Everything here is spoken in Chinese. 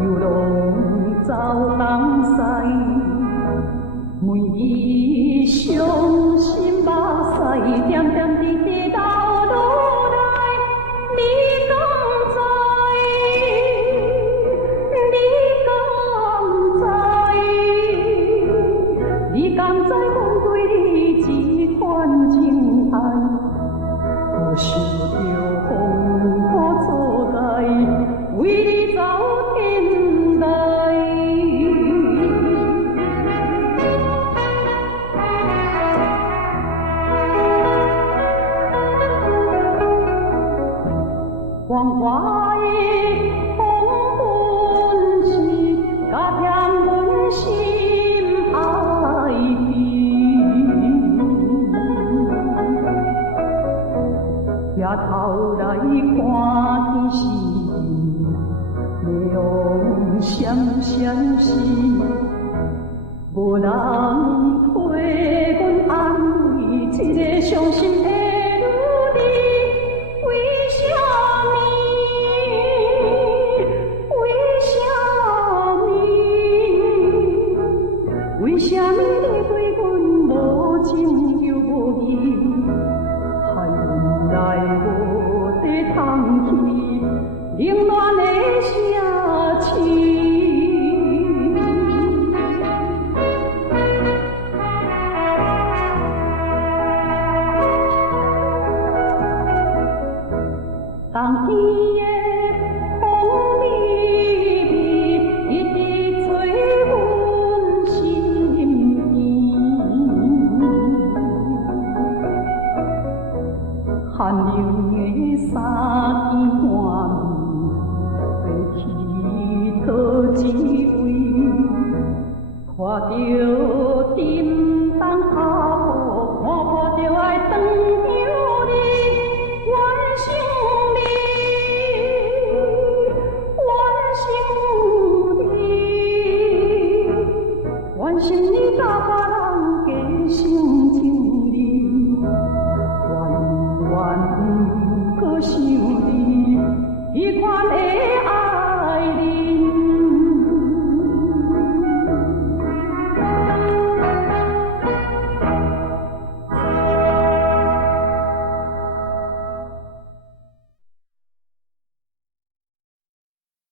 流浪走东西，每日伤心目屎，点点滴滴流落来。你敢知？你敢知？阮对你这款情爱，可受着风雨阻碍，为你走天涯。黄花的风本是加添阮心爱的，抬头来看天时，霓虹闪闪时，无人替阮安慰一个伤心的女儿。为什么？为什么你对阮无情又无义，害阮来无地通去，冷暖的城市。冬天的风微微，一直吹阮心边。寒冷的三更半暝，要去讨一位，看着沉重头。